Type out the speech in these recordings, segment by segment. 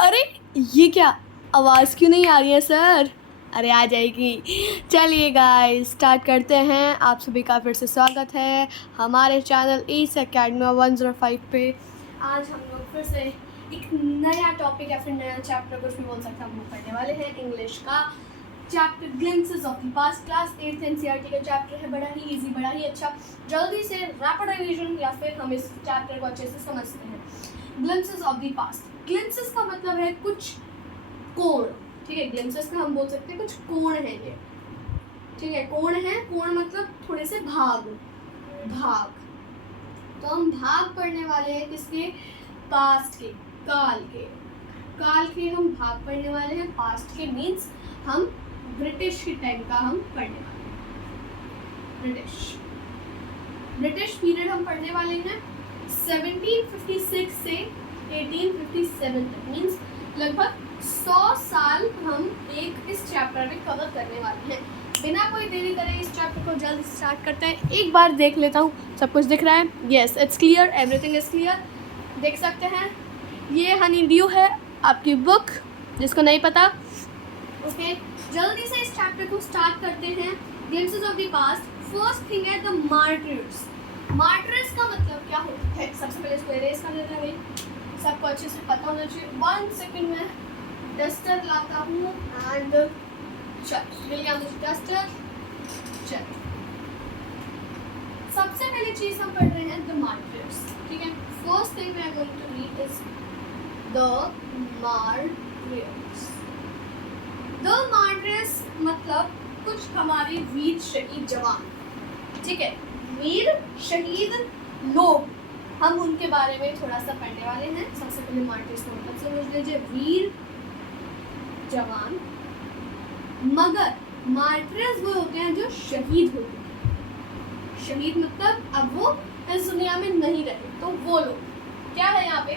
अरे ये क्या, आवाज़ क्यों नहीं आ रही है सर? अरे आ जाएगी। चलिए गाइस स्टार्ट करते हैं। आप सभी का फिर से स्वागत है हमारे चैनल ईस एकेडमी 105 पे। आज हम लोग फिर से एक नया टॉपिक या फिर नया चैप्टर कुछ भी बोल सकते हैं हम लोग पढ़ने वाले हैं। इंग्लिश का chapter glimpses of the past, class 8th NCERT का चैप्टर है। बड़ा ही इजी, बड़ा ही अच्छा। जल्दी से रैपिड रिवीजन या फिर हम इस चैप्टर को अच्छे से समझते हैं। Glimpses of the past, glimpses का मतलब है कुछ कोण, ठीक है। ग्लिम्पसेस का हम बोल सकते हैं कुछ कोण है ये, ठीक है। कोण है, कोण मतलब थोड़े से भाग, भाग। तो हम भाग पढ़ने वाले हैं किसके? पास्ट के, काल के। काल के हम भाग पढ़ने वाले हैं। पास्ट के मीन्स हम ब्रिटिश के टाइम का हम पढ़ने वाले हैं। ब्रिटिश पीरियड हम पढ़ने वाले हैं 1756 से 1857 तक। मीन्स लगभग 100 साल हम एक इस चैप्टर में कवर करने वाले हैं। बिना कोई देरी करे इस चैप्टर को जल्द स्टार्ट करते हैं। एक बार देख लेता हूँ सब कुछ दिख रहा है। Yes, it's clear, everything is clear. देख सकते हैं ये हनी ड्यू है आपकी बुक, जिसको नहीं पता ओके। जल्दी से इस चैप्टर को स्टार्ट करते हैं। Glimpses of the past. First thing है द मार्टिर्स। मार्टिर्स का मतलब क्या होता है? सबसे पहले इसको इरेज कर देते हैं भाई, सबको अच्छे से पता होना चाहिए। 1 सेकेंड में डस्टर लाता हूँ एंड चल मिल गया मुझे डस्टर। चल सबसे पहले चीज हम पढ़ रहे हैं द मार्टिर्स, ठीक है। First thing we are going to read is the martyrs. The martyrs मतलब कुछ हमारे वीर शहीद जवान, ठीक है। वीर शहीद लोग, हम उनके बारे में थोड़ा सा पढ़ने वाले हैं। सबसे पहले मार्टिर्स का मतलब समझ लीजिए, वीर जवान। मगर मार्टिर्स वो होते हैं जो शहीद होते हैं। शहीद मतलब अब वो इस दुनिया में नहीं रहे, तो वो लोग क्या है यहाँ पे।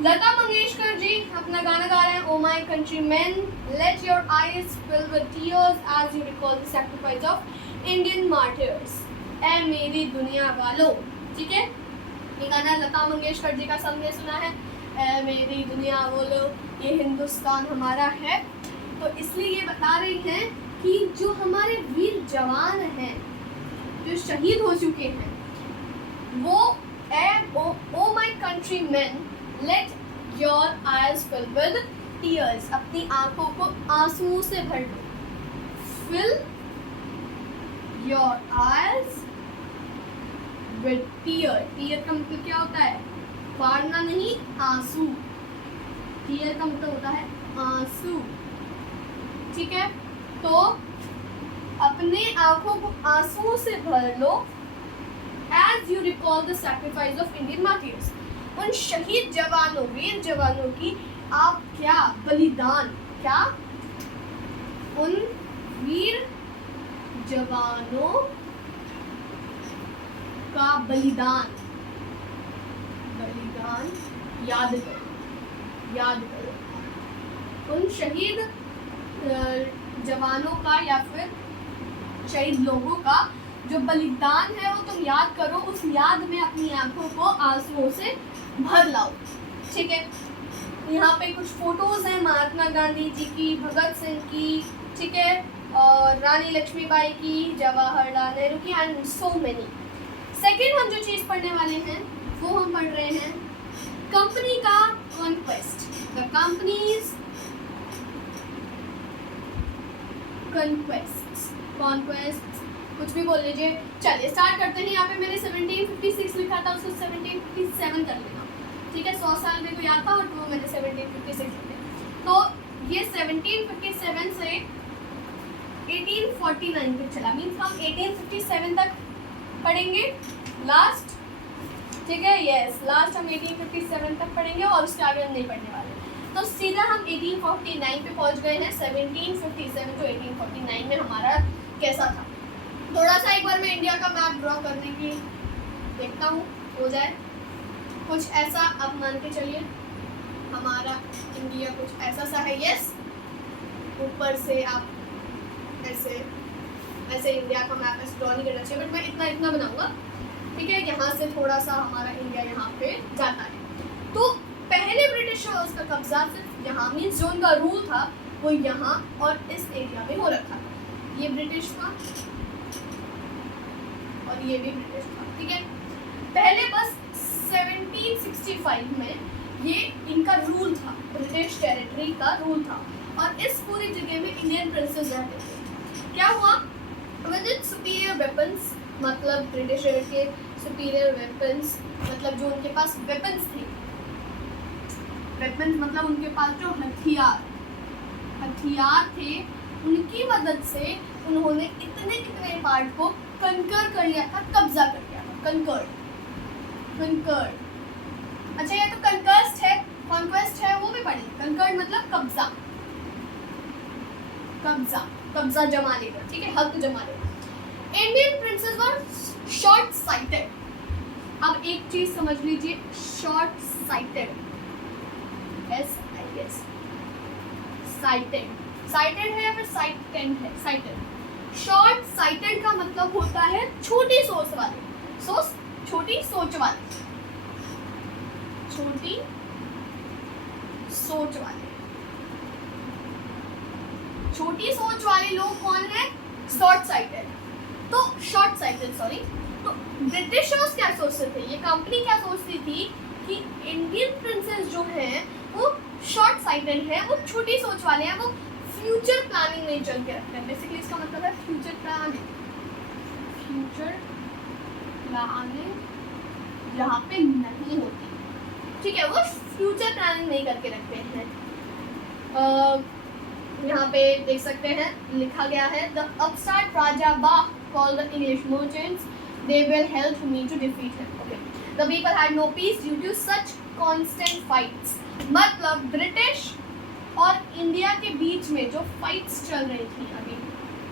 लता मंगेशकर जी अपना गाना गा रहे हैं, oh my countrymen let your eyes fill with tears as you recall the sacrifice of Indian martyrs. ए मेरी दुनिया वालों, ठीक है। ये गाना लता मंगेशकर जी का सबने सुना है। ए मेरी दुनिया वालों, ये हिंदुस्तान हमारा है। तो इसलिए ये बता रही हैं कि जो हमारे वीर जवान हैं, जो शहीद हो चुके हैं, वो oh my countrymen let your eyes fill with tears, अपनी आंखों को आंसुओं से भर लो। Fill your eyes with tear. Tear का मतलब क्या होता है? फाड़ना नहीं, आंसू। टीयर का मतलब होता है आंसू, ठीक है। तो अपने आंखों को आंसुओं से भर लो as you recall the sacrifice of Indian martyrs. उन शहीद जवानों, वीर जवानों की आप क्या बलिदान, क्या उन वीर जवानों का बलिदान, बलिदान याद करो, याद करो। उन शहीद जवानों का या फिर शहीद लोगों का जो बलिदान है वो तुम याद करो। उस याद में अपनी आंखों को आंसुओं से भर लाओ, ठीक है। यहाँ पे कुछ फोटोज हैं महात्मा गांधी जी की, भगत सिंह की, ठीक है, और रानी लक्ष्मीबाई की, जवाहरलाल नेहरू की एंड सो मेनी। सेकेंड हम जो चीज़ पढ़ने वाले हैं वो हम पढ़ रहे हैं कंपनी का कॉन्क्वेस्ट। द कंपनीज कॉन्क्वेस्ट, कुछ भी बोल लीजिए। चलिए स्टार्ट करते हैं। यहाँ पे मैंने 1756 लिखा था, उसको 1757 कर लेना, ठीक है। 100 साल मेरे को याद था और वो मैंने 1756 लिखे। तो ये 1757 से 1849 तक चला। मीन्स हम 1857 तक पढ़ेंगे लास्ट, ठीक है। यस, लास्ट हम 1857 तक पढ़ेंगे और उसके आगे हम नहीं पढ़ने वाले। तो सीधा हम 1849 पे पहुंच गए हैं। 1757 to 1849 में हमारा कैसा था। थोड़ा सा एक बार मैं इंडिया का मैप ड्रॉ करने की देखता हूँ, हो जाए कुछ ऐसा। अब मान के चलिए हमारा इंडिया कुछ ऐसा सा है। यस, ऊपर से आप ऐसे ऐसे इंडिया का मैप ऐसे ड्रॉ नहीं करना चाहिए, बट मैं इतना बनाऊंगा, ठीक है। यहाँ से थोड़ा सा हमारा इंडिया यहाँ पे जाता है। तो पहले ब्रिटिश ब्रिटिशर्स का कब्जा सिर्फ यहाँ, मीन्स जो उनका रूल था वो यहाँ और इस एरिया में हो रखा था। ये ब्रिटिश था और ये भी ब्रिटिश था, ठीक है। पहले बस 1765 में ये इनका रूल था, ब्रिटिश टेरिटरी का रूल था, और इस पूरी जगह में इंडियन प्रिंसेस रहते थे। क्या हुआ, विद इट्स सुपीरियर वेपन्स, मतलब ब्रिटिशर के सुपीरियर वेपन्स, मतलब जो उनके पास वेपन्स थे, वेपन्स मतलब उनके पास जो हथियार थे, उनकी मदद से उन्होंने इतने पार्ट को कंकर कर लिया था, कब्जा कर लिया था। कंकर्ड, अच्छा ये तो कंक्वेस्ट है, कॉन्क्वेस्ट है वो भी पढ़ी। कंकर्ड मतलब कब्जा, कब्जा जमाने का, ठीक है, हक जमाने का। इंडियन प्रिंसेस वर शॉर्ट साइटेड। अब एक चीज समझ लीजिए, शॉर्ट साइटेड, SIS, साइटेड है या फिर साइटेड है? साइटेड। शॉर्ट साइटेड का मतलब होता है छोटी सोच वाले, छोटी सोच वाले, छोटी सोच वाले। छोटी सोच वाले लोग कौन है? Short sighted. तो शॉर्ट साइटेड, सॉरी, तो ब्रिटिशर्स क्या सोचते थे, ये कंपनी क्या सोचती थी कि इंडियन प्रिंसेस जो हैं वो शॉर्ट साइटेड है, वो छोटी सोच वाले हैं, वो फ्यूचर प्लानिंग नहीं चल के रखते हैं। बेसिकली इसका मतलब है फ्यूचर प्लानिंग, यहाँ पे नहीं होती, ठीक है, वो फ्यूचर प्लानिंग नहीं करके रखते हैं। यहाँ पे देख सकते हैं लिखा गया है, द अपस्टार्ट राजा बाह called the English merchants, they will help me to defeat him. Okay, the people had no peace due to such constant fights. मतलब ब्रिटिश और इंडिया के बीच में जो फाइट्स चल रही थी, अभी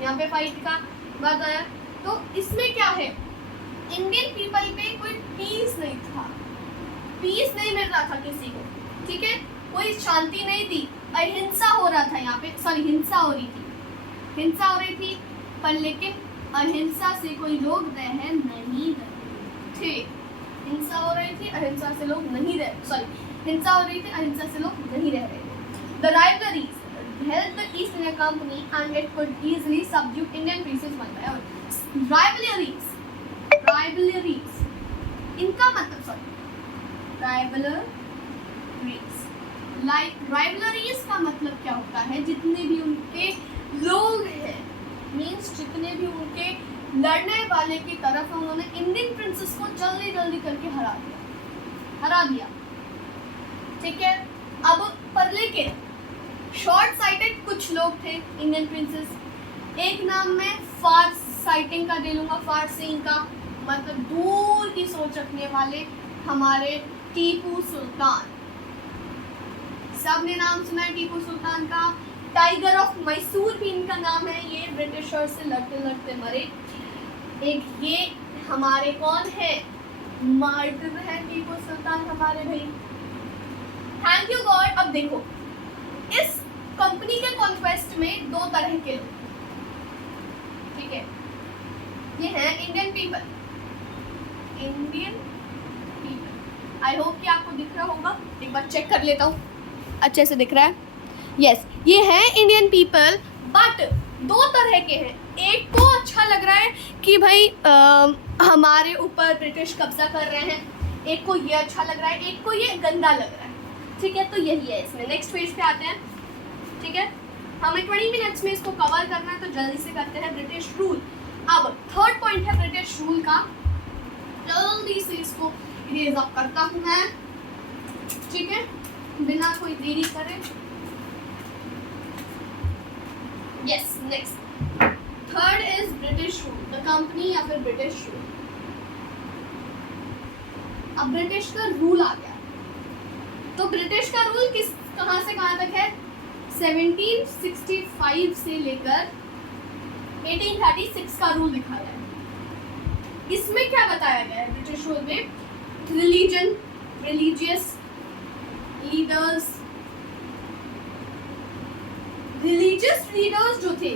यहाँ पे फाइट का बात आया, तो इसमें क्या है, इंडियन पीपल पे कोई पीस नहीं था, पीस नहीं मिल रहा था किसी को, ठीक है, कोई शांति नहीं थी, अहिंसा हो रहा था यहाँ पे, सॉरी हिंसा हो रही थी, पर लेकिन अहिंसा से कोई लोग रह नहीं रहे थे। हिंसा हो रही थी, अहिंसा से लोग नहीं रह, सॉरी हिंसा हो रही थी, अहिंसा से लोग नहीं रह रहे थे। The rivalries helped the East India Company and it could easily subdue Indian princes one by one. Rivalries, इनका मतलब, सॉरी, rivalries का मतलब क्या होता है, जितने भी उनके लोग हैं, मीन्स जितने भी उनके लड़ने वाले की तरफ उन्होंने इंडियन प्रिंसेस को जल्दी करके हरा दिया, ठीक है। अब पर लेकिन शॉर्ट साइटेड कुछ लोग थे इंडियन प्रिंसेस, एक नाम मैं फार साइटिंग का दे लूँगा, फार सीइंग का मतलब दूर की सोच रखने वाले, हमारे टीपू सुल्तान, सबने नाम सुना है टीपू सुल्तान का। टाइगर ऑफ मैसूर भी इनका नाम है, ये ब्रिटिशर्स से लड़ते मरे। एक ये हमारे कौन है, मार्टिर है टीपू सुल्तान हमारे भाई, थैंक यू गॉड। अब देखो इस कंपनी के कॉन्क्वेस्ट में दो तरह के लोग, ठीक है, ये है इंडियन पीपल। आई होप कि आपको दिख रहा होगा, एक बार चेक कर लेता हूँ, अच्छे से दिख रहा है, यस ये है इंडियन पीपल, बट दो तरह के हैं। एक को अच्छा लग रहा है कि भाई हमारे ऊपर ब्रिटिश कब्जा कर रहे हैं, एक को ये अच्छा लग रहा है, एक को ये गंदा लग रहा है, ठीक है, तो यही है इसमें। नेक्स्ट पेज पे आते हैं, ठीक है, हमें 20 मिनट्स में इसको कवर करना है, तो जल्दी से करते हैं ब्रिटिश रूल। अब थर्ड पॉइंट है ब्रिटिश रूल का, जल्दी से इसको इरेज अप करता हूँ मैं, ठीक है, बिना कोई देरी करे। Yes, next third is British rule, the company या फिर ब्रिटिश रूल। अब ब्रिटिश का रूल आ गया, तो ब्रिटिश का रूल कहाँ से कहाँ तक है, 1765 से लेकर 1836 का रूल दिखाया है। इसमें क्या बताया गया है ब्रिटिश रूल में, रिलीजियस लीडर्स जो थे,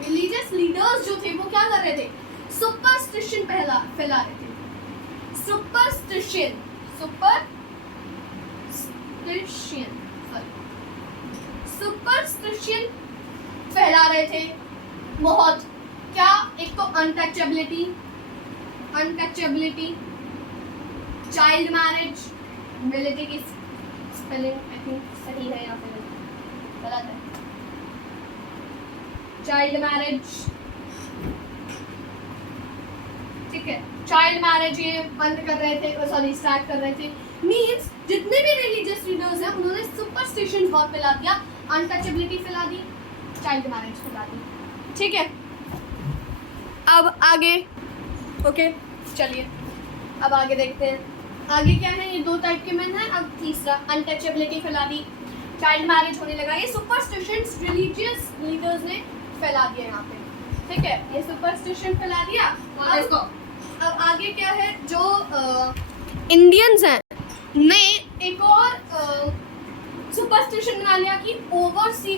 रिलीजियस लीडर्स जो थे वो क्या कर रहे थे, सुपरस्टिशन फैला रहे थे। सुपरस्टिशन फैला रहे थे बहुत। क्या? एक तो अनटचेबिलिटी, चाइल्ड मैरिज, मिलिट्री की स्पेलिंग आई थिंक सही है या फिर गलत है, चाइल्ड मैरिज, ठीक है, चाइल्ड मैरिज ये बंद कर रहे थे, सॉरी स्टार्ट कर रहे थे। मींस जितने भी रिलीजियस लीडर्स हैं उन्होंने सुपरस्टिशन बहुत फैला दिया, अनटचेबिलिटी फैला दी, चाइल्ड मैरिज फैला दी, ठीक है। अब आगे, ओके चलिए अब आगे देखते हैं आगे क्या है। ये 2 टाइप के मैन हैं। अब तीसरा, अनटचेबिलिटी फैला दी, चाइल्ड मैरिज होने लगा, ये सुपरस्टिशंस रिलीजियस लीडर्स ने फैला दिया यहाँ पे, ठीक है, ये सुपरस्टिशन फैला दिया। अब आगे क्या है, जो इंडियंस हैं ने एक और सुपरस्टिशन बना लिया कि ओवरसी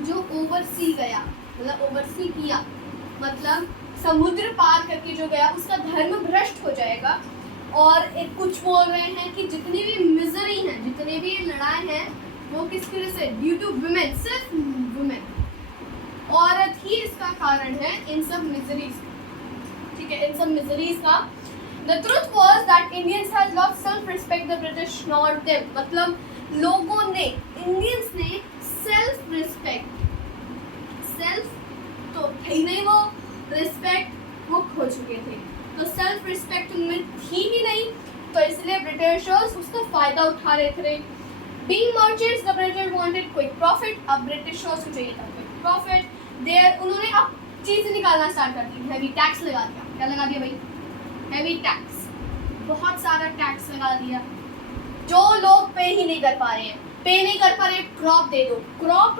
जो ओवरसी गया, मतलब ओवरसी किया मतलब समुद्र पार करके जो गया उसका धर्म भ्रष्ट हो जाएगा। और एक कुछ बोल रहे हैं कि जितनी भी मिजरी हैं, जितने भी लड़ाई हैं वो किस तरह से, ड्यू टू वुमेन, सिर्फ वुमेन, औरत ही इसका कारण है, इन सब मिजरीज, ठीक है, इन सब मिजरीज का। The truth was that Indians had lost self-respect, the British not them. मतलब लोगों ने, इंडियंस ने सेल्फ रिस्पेक्ट, सेल्फ तो थी नहीं, वो रिस्पेक्ट वो खो चुके थे, तो सेल्फ रिस्पेक्ट उनमें थी ही नहीं, तो इसलिए ब्रिटिशर्स उसका फायदा उठा रहे थे। Being merchants, the British wanted quick profit. अब ब्रिटिशर्स को चाहिए था quick profit. उन्होंने अब चीज़ें निकालना स्टार्ट कर दी, हैवी टैक्स लगा दिया। क्या लगा दिया भाई? हैवी टैक्स, बहुत सारा टैक्स लगा दिया। जो लोग पे ही नहीं कर पा रहे हैं, क्रॉप दे दो। क्रॉप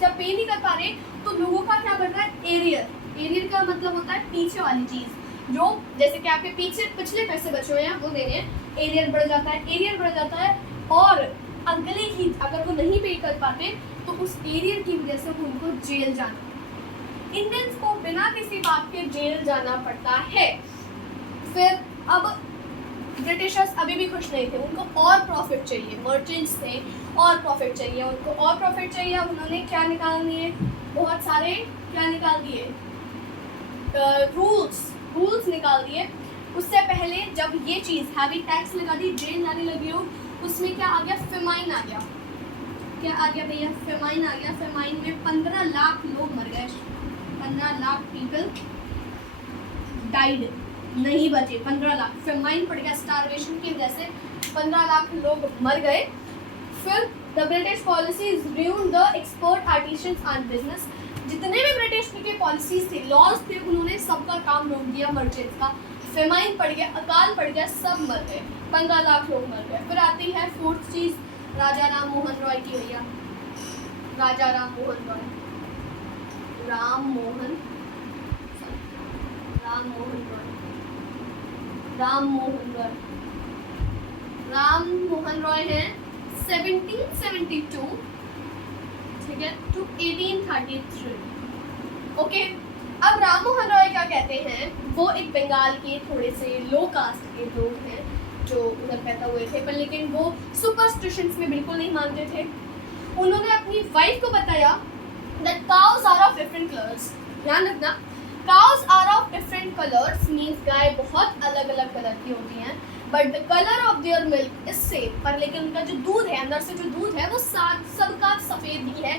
जब पे नहीं कर पा रहे तो लोगों का क्या बढ़ रहा है? एरियर का मतलब होता है पीछे वाली चीज़, जो जैसे कि आपके पीछे पिछले पैसे बचे हुए हैं वो दे रहे हैं, एरियर बढ़ जाता है। और अगले ही अगर वो नहीं पे कर पाते तो उस एरियर की वजह से उनको जेल जाना, इंडियंस को बिना किसी बात के जेल जाना पड़ता है। फिर अब ब्रिटिशर्स अभी भी खुश नहीं थे, उनको और प्रॉफिट चाहिए, मर्चेंट्स थे, और प्रॉफिट चाहिए उनको, और प्रॉफिट चाहिए। अब उन्होंने क्या निकाल दिए, बहुत सारे क्या निकाल दिए, रूल्स निकाल दिए। उससे पहले जब ये चीज़ हैवी टैक्स लगा दी, जेल जाने लगी हो, उसमें क्या आ गया? फेमाइन आ गया। क्या आ गया भैया? फेमाइन आ गया। फेमाइन में 15 लाख लोग मर गए, 15 लाख पीपल डाइड, नहीं बचे 15 लाख, फेमाइन पड़ गया, स्टारवेशन की वजह से 15 लाख लोग मर गए। फिर the British policies ruined the export artisans and business. जितने भी ब्रिटिश के पॉलिसीज थे, लॉज थे, उन्होंने सबका काम रोक दिया मर्चेंट्स का। फेमाइन पड़ गया, अकाल पड़ गया, सब मर गए, 15 लाख लोग मर गए। फिर आती है 4th चीज़, राजा राम मोहन रॉय की भैया, राजा राम मोहन रॉय, राम मोहन रॉय हैं 1772 ठीक है टू 1833। ओके, अब राम मोहन रॉय क्या कहते हैं, वो एक बंगाल के थोड़े से लो कास्ट के लोग हैं जो उधर पैदा हुए थे, पर लेकिन वो सुपरस्टिशंस में बिल्कुल नहीं मानते थे। उन्होंने अपनी वाइफ को बताया that cows are of different colors। ध्यान रखना, cows are of different colors means गाय बहुत अलग अलग कलर की होती हैं, but the color of their milk is same। पर लेकिन उनका जो दूध है, अंदर से जो दूध है वो सबका सफ़ेद ही है,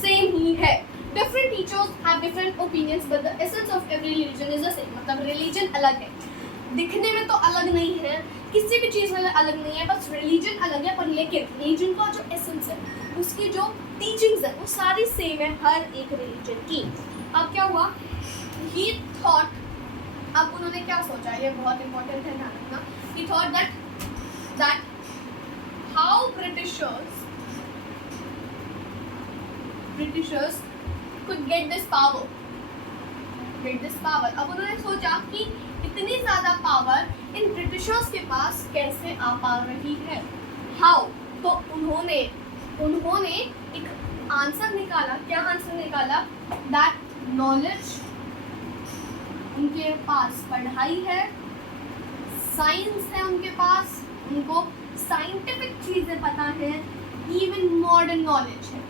सेम ही है। Different teachers have different opinions but the essence of every religion is the same। मतलब रिलीजन अलग है, दिखने में तो अलग नहीं है, किसी भी चीज़ में अलग नहीं है, बस रिलीजन अलग है, पर लेकिन रिलीजन का जो एसेंस है, उसकी जो टीचिंग्स है वो सारी सेम है हर एक रिलीजन की। अब क्या हुआ, ही थॉट, अब उन्होंने क्या सोचा, ये बहुत इंपॉर्टेंट है ध्यान रखना, ही thought that how Britishers could get this power। अब उन्होंने सोचा कि इतनी ज़्यादा पावर इन ब्रिटिशर्स के पास कैसे आ पा रही है, हाउ। तो उन्होंने एक आंसर निकाला। क्या आंसर निकाला? दैट नॉलेज, उनके पास पढ़ाई है, साइंस है उनके पास, उनको साइंटिफिक चीज़ें पता है, इवन मॉडर्न नॉलेज है।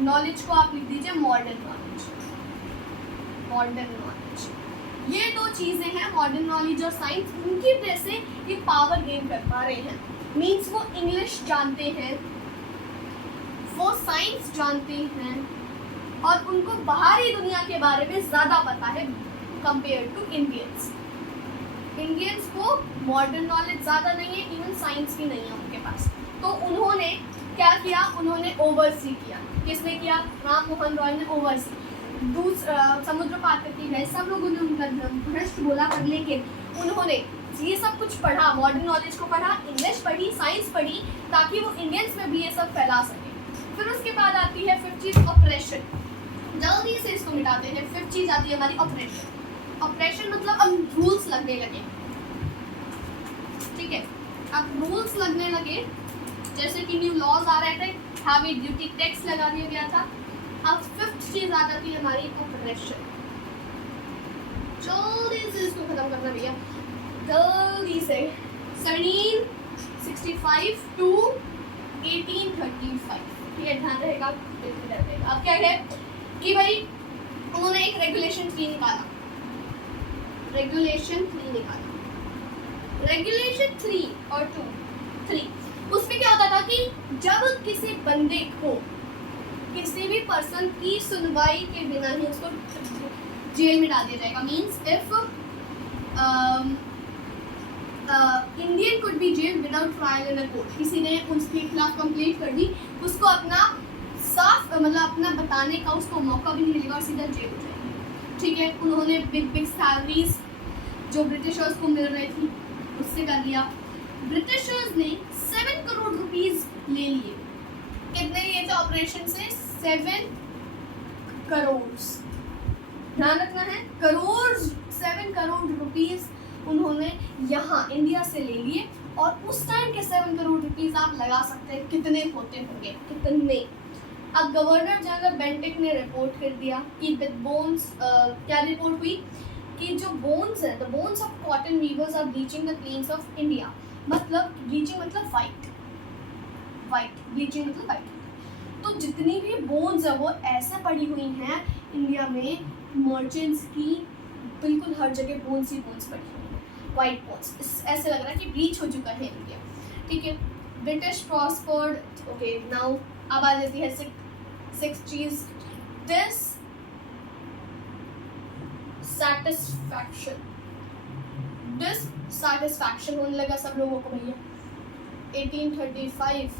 नॉलेज को आप लिख दीजिए मॉडर्न नॉलेज, मॉडर्न नॉलेज। ये दो चीज़ें हैं, मॉडर्न नॉलेज और साइंस, उनकी वजह से ये पावर गेन कर पा रहे हैं। मीन्स वो इंग्लिश जानते हैं, वो साइंस जानते हैं, और उनको बाहरी दुनिया के बारे में ज़्यादा पता है कंपेयर टू इंडियंस। इंडियंस को मॉडर्न नॉलेज ज़्यादा नहीं है, इवन साइंस भी नहीं है उनके पास। तो उन्होंने क्या किया, उन्होंने ओवरसी किया। किसने किया? राम मोहन रॉय ने ओवरसी। समुद्र पार करके गए, सब लोगों ने उनका भ्रष्ट बोला, पर लेकिन उन्होंने ये सब कुछ पढ़ा, मॉडर्न नॉलेज को पढ़ा, इंग्लिश पढ़ी, साइंस पढ़ी, ताकि वो इंडियंस में भी ये सब फैला सके। फिर उसके बाद आती है फिफ्थ चीज़ ऑपरेशन। जल्दी से इसको मिटाते हैं। फिफ्थ चीज़ आती है हमारी ऑपरेशन। ऑपरेशन मतलब अब रूल्स लगने लगे, ठीक है, अब रूल्स लगने लगे, जैसे कि न्यू लॉज आ रहे थे, हैवी ड्यूटी टैक्स लगा दिया गया था। अब फिफ्थ चीज आ जाती है हमारी ऑपरेशन। जल्दी से इसको खत्म करना भैया, जल्दी से। 1765 टू 1835, ठीक है, ध्यान रहेगा, बिल्कुल ध्यान रहेगा। अब क्या है कि भाई उन्होंने एक रेगुलेशन 3 निकाला, रेगुलेशन 3 निकाला। रेगुलेशन 3 और 3 उसमें क्या होता था कि जब किसी बंदे को, किसी भी पर्सन की सुनवाई के बिना ही उसको जेल में डाल दिया जाएगा। Means if Indian could be jail without trial in a court. किसी ने उसके खिलाफ कंप्लेंट कर दी, उसको अपना साफ मतलब अपना बताने का उसको मौका भी नहीं मिलेगा और सीधा जेल हो जाएगी, ठीक है। उन्होंने बिग बिग सैलरीज जो ब्रिटिशर्स को मिल रही थी उससे कर लिया। ब्रिटिशर्स ने 7 करोड़ रुपीस ले लिए। कितने लिए थे ऑपरेशन से? 7 करोड़, ध्यान रखना है, करोड़, 7 करोड़ रुपीस उन्होंने यहाँ इंडिया से ले लिए। और उस टाइम के 7 करोड़ रुपीस आप लगा सकते हैं कितने होते होंगे, कितने। अब गवर्नर जनरल बेंटिक ने रिपोर्ट कर दिया कि विद बोन्स, क्या रिपोर्ट हुई कि जो बोन्स है, the bones of cotton weavers are bleaching the plains of India. मतलब ब्लीचिंग मतलब वाइट, ब्लीचिंग मतलब वाइट। तो जितनी भी बोन्स है वो ऐसे पड़ी हुई हैं इंडिया में, मर्चेंट्स की बिल्कुल हर जगह बोन्स ही बोन्स पड़ी हुई हैं, वाइट बोन्स। ऐसे लग रहा है कि ब्लीच हो चुका है इंडिया, ठीक है। British prospered. ओके, नाउ अब आ जाती है सिक्स चीज, डिससैटिस्फैक्शन होने लगा सब लोगों को भैया। 1835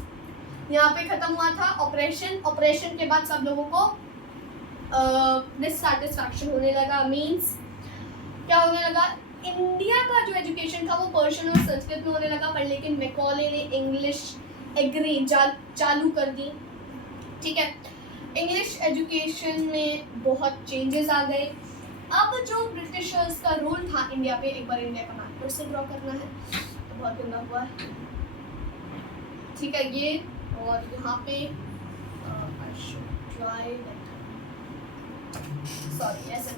यहाँ पे खत्म हुआ था ऑपरेशन के बाद सब लोगों को डिससैटिस्फैक्शन होने लगा। मींस क्या होने लगा, इंडिया का जो एजुकेशन था वो पर्शियन और संस्कृत में होने लगा, पर लेकिन मैकॉले ने इंग्लिश चालू कर दी, ठीक है। इंग्लिश एजुकेशन में बहुत चेंजेस आ गए। अब जो ब्रिटिशर्स का रोल था इंडिया पे, एक बार इंडिया का मैप फिर से ड्रॉ करना है, तो बहुत गंदा हुआ है, ठीक है। ये और यहाँ पे सॉरी ऐसे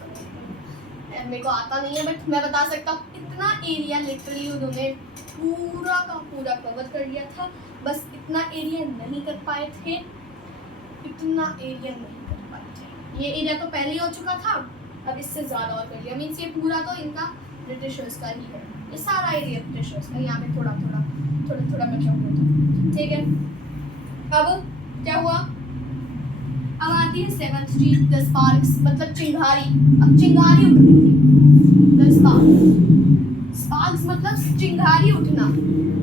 मेरे को आता नहीं है, बट मैं बता सकता हूँ इतना एरिया लिटरली उन्होंने पूरा का पूरा कवर कर लिया था। बस इतना एरिया नहीं कर पाए थे, इतना एरिया नहीं कर पाए थे। ये एरिया तो पहले ही हो चुका था, अब इससे ज़्यादा और कर लिया। मीन्स ये पूरा तो इनका ब्रिटिशर्स का ही है, ये सारा एरिया ब्रिटिशर्स का। यहाँ पे थोड़ा थोड़ा बचा हुआ था, ठीक है। अब क्या हुआ, अब आती है 7th चीज, द स्पार्क्स, मतलब चिंगारी। अब चिंगारी उठ रही थी, द स्पार्क्स मतलब चिंगारी उठना,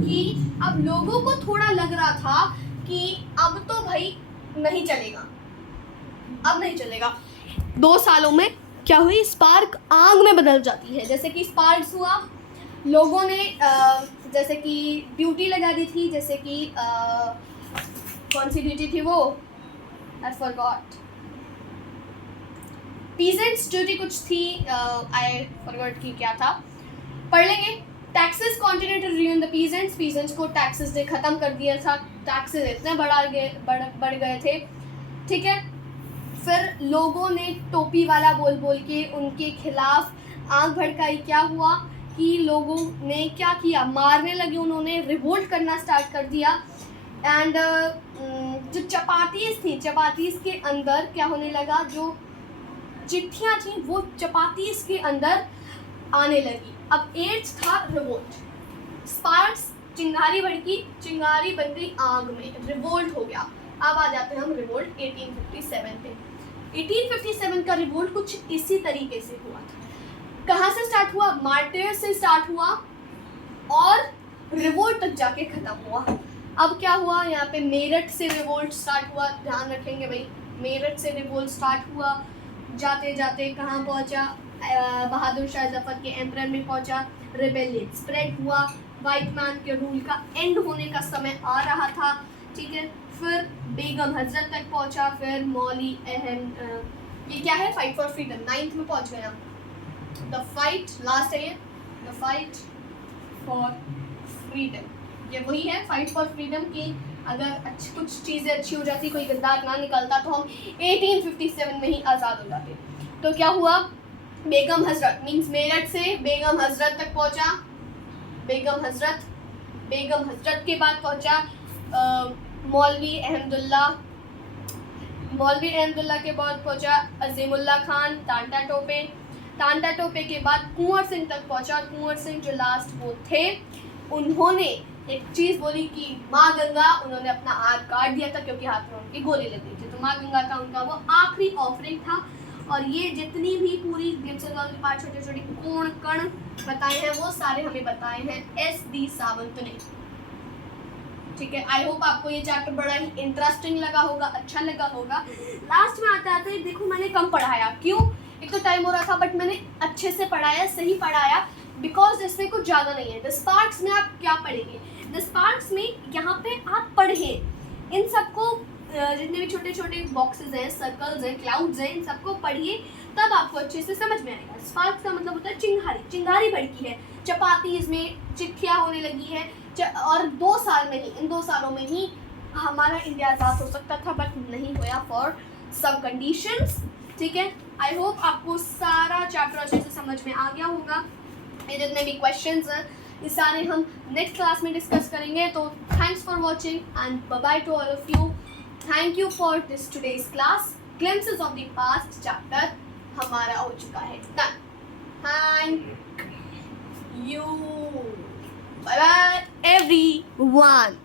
कि अब लोगों को थोड़ा लग रहा था कि अब तो भाई नहीं चलेगा, अब नहीं चलेगा। 2 सालों में क्या हुई, स्पार्क आग में बदल जाती है। जैसे कि स्पार्क्स हुआ, लोगों ने जैसे कि ड्यूटी लगा दी थी, जैसे कि कौन सी ड्यूटी थी वो, I forgot, पीजेंट्स ड्यूटी कुछ थी, I forgot कि क्या था, पढ़ लेंगे। Taxes continue to ruin the peasants, peasants को टैक्सेस ने ख़त्म कर दिया था, टैक्सेस इतने बढ़ गए थे, ठीक है। फिर लोगों ने टोपी वाला बोल के उनके खिलाफ आग भड़काई। क्या हुआ कि लोगों ने क्या किया, मारने लगे, उन्होंने रिवोल्ट करना स्टार्ट कर दिया। एंड जो चपातीस थी, चपातीस के अंदर क्या होने लगा, जो चिट्ठियाँ थी वो चपातीस के अंदर आने लगी। अब 8 था रिवोल्ट, स्पार्क्स, चिंगारी भड़की, चिंगारी बन गई आग में, रिवोल्ट हो गया। अब आ जाते हैं हम रिवोल्ट 1857 पे। 1857 का रिवोल्ट कुछ इसी तरीके से हुआ था। कहाँ से स्टार्ट हुआ, मार्टियर से स्टार्ट हुआ और रिवोल्ट तक जाके खत्म हुआ। अब क्या हुआ, यहाँ पे मेरठ से रिवोल्ट स्टार्ट हुआ, ध्यान रखेंगे भाई, मेरठ से रिवोल्ट स्टार्ट हुआ, जाते जाते कहाँ पहुँचा, बहादुर शाह जफर के एम्परर में पहुँचा, रिबेलियन स्प्रेड हुआ, वाइट मैन के रूल का एंड होने का समय आ रहा था, ठीक है। फिर बेगम हजरत तक पहुँचा, फिर मौली अहम, ये क्या है, फाइट फॉर फ्रीडम, 9th में पहुँच गया। द फाइट लास्ट है ये, द फाइट फॉर फ्रीडम, ये वही है फाइट फॉर फ्रीडम की। अगर कुछ चीज़ें अच्छी हो जाती, कोई गद्दार ना निकलता, तो हम 1857 में ही आज़ाद हो जाते। तो क्या हुआ, बेगम हजरत मीन्स मेरठ से बेगम हजरत तक पहुंचा, बेगम हजरत के बाद पहुंचा मौलवी अहमदुल्ला, के बाद पहुंचा अजीमुल्ला खान, टांटा टोपे के बाद कुंवर सिंह तक पहुंचा। और कुंवर सिंह जो लास्ट वो थे, उन्होंने एक चीज़ बोली कि माँ गंगा, उन्होंने अपना हाथ काट दिया था क्योंकि हाथ में उनकी गोली लग गई थी, तो माँ गंगा का उनका वो आखिरी ऑफरिंग था। और ये जितनी भी पूरी के पास छोटे छोटे कोण कण बताए हैं, वो सारे हमें बताए हैं SD सावंत ने, ठीक है। आई होप आपको ये चैप्टर बड़ा ही इंटरेस्टिंग लगा होगा, अच्छा लगा होगा। लास्ट में आते आते देखो मैंने कम पढ़ाया, क्यों, एक तो टाइम हो रहा था, बट मैंने अच्छे से पढ़ाया, सही पढ़ाया, बिकॉज इसमें कुछ ज़्यादा नहीं है। द स्पार्क्स में आप क्या पढ़ेंगे, द स्पार्क्स में यहाँ पे आप पढ़ें इन सबको, जितने भी छोटे छोटे बॉक्सेस हैं, सर्कल्स हैं, क्लाउड्स हैं, इन सबको पढ़िए, तब आपको अच्छे से समझ में आएगा। स्पार्क्स का मतलब होता है चिंगारी, चिंगारी भड़की है, चपाती इसमें चिट्ठियाँ होने लगी है, और 2 साल में ही, इन 2 सालों में ही हमारा इंडिया आज़ाद हो सकता था, बट नहीं हुआ फॉर सब कंडीशंस, ठीक है। आई होप आपको सारा चैप्टर अच्छे से समझ में आ गया होगा। ये जितने भी क्वेश्चंस हैं, ये सारे हम नेक्स्ट क्लास में डिस्कस करेंगे। तो thanks for watching and bye bye to all of you. Thank you for this today's class. Glimpses of the past chapter हमारा हो चुका है done. Thank you, bye bye everyone.